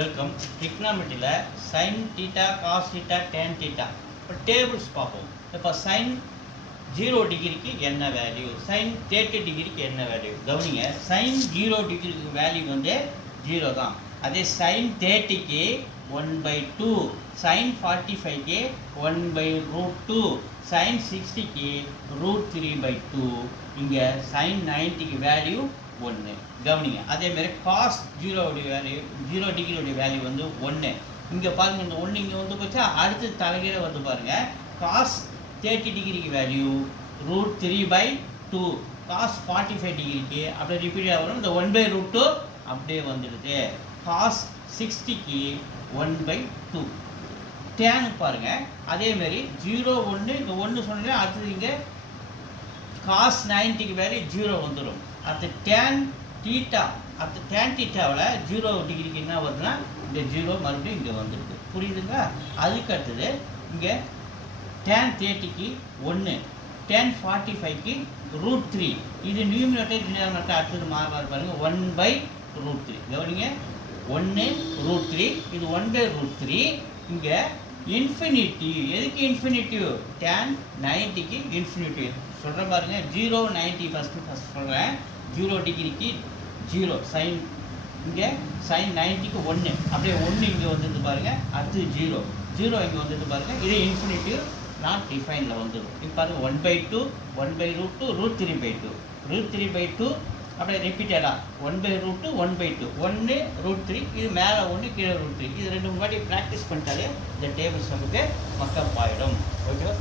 Welcome. trigonometryல sin theta cos theta tan theta இப்போ tables பார்ப்போம். இப்போ sin 0 டிகிரிக்கு என்ன வேல்யூ, sin 30 டிகிரிக்கு என்ன வேல்யூ கவனிங்க. sin 0 டிகிரிக்கு வேல்யூ வந்து 0 தான். அதே sin 30க்கு 1/2, sin 45க்கு 1/√2, sin 60க்கு √3/2. இங்கே sin 90க்கு வேல்யூ 1 கவனிங்க. அதே மாதிரி காஸ் 0 வேல்யூ 0 டிகிரியோடைய வேல்யூ வந்து 1. இங்கே பாருங்கள், இந்த 1 இங்கே வந்து போச்சா, அடுத்து தலைகீழ வந்து பாருங்கள். காஸ் 30 டிகிரிக்கு வேல்யூ √3/2, காஸ் 45 டிகிரிக்கு அப்படியே ரிப்பீட்டாக வரும். இந்த 1/√2 அப்படியே வந்துடுது. காஸ் 60க்கு 1/2. டேன் பாருங்கள், அதேமாரி 0 1 இந்த 1 சொன்னீங்கன்னா அடுத்தது இங்கே காஸ் 90க்கு வேல்யூ 0 வந்துடும். அடுத்து டேன் தீட்டா, அடுத்து டேன் தீட்டாவில் 0 டிகிரிக்கு என்ன வருதுன்னா இந்த 0 மறுபடியும் இங்கே வந்துடுது. புரியுதுங்களா? அதுக்கு அடுத்தது இங்கே டேன் 30க்கு 1, டேன் 45க்கு √3. இது நியூமினேட்டர் டினாமினேட்டர் அடுத்தது மாறுபாடு பாருங்கள். 1/√3 கவனிங்க. 1√3 இது 1/√3. இங்கே இன்ஃபினிட்டிவ், எதுக்கு இன்ஃபினிட்டிவ்? டேன் 90க்கு இன்ஃபினிட்டிவ் சொல்கிறேன் பாருங்கள். 0 90 ஃபஸ்ட்டு சொல்கிறேன். 0 டிகிரிக்கு 0 சைன், இங்கே சைன் 90க்கு 1, அப்படியே 1 இங்கே வந்துட்டு பாருங்கள். அடுத்து 0 இங்கே வந்துட்டு பாருங்கள். இது இன்ஃபினிட்டிவ் நாட் டிஃபைனில் வந்துடும். இப்போ பாருங்கள் 1/2, 1/√2, √3/2, √3/2 அப்படியே ரிப்பீட்டடாக 1/√2, 1/2, 1√3. இது மேலே 1 கீழே √3. இது 2 3 வாட்டி ப்ராக்டிஸ் பண்ணிட்டாலே இந்த டேபிள்ஸ் நமக்கு மக்கப் ஆகிடும். ஓகேவா?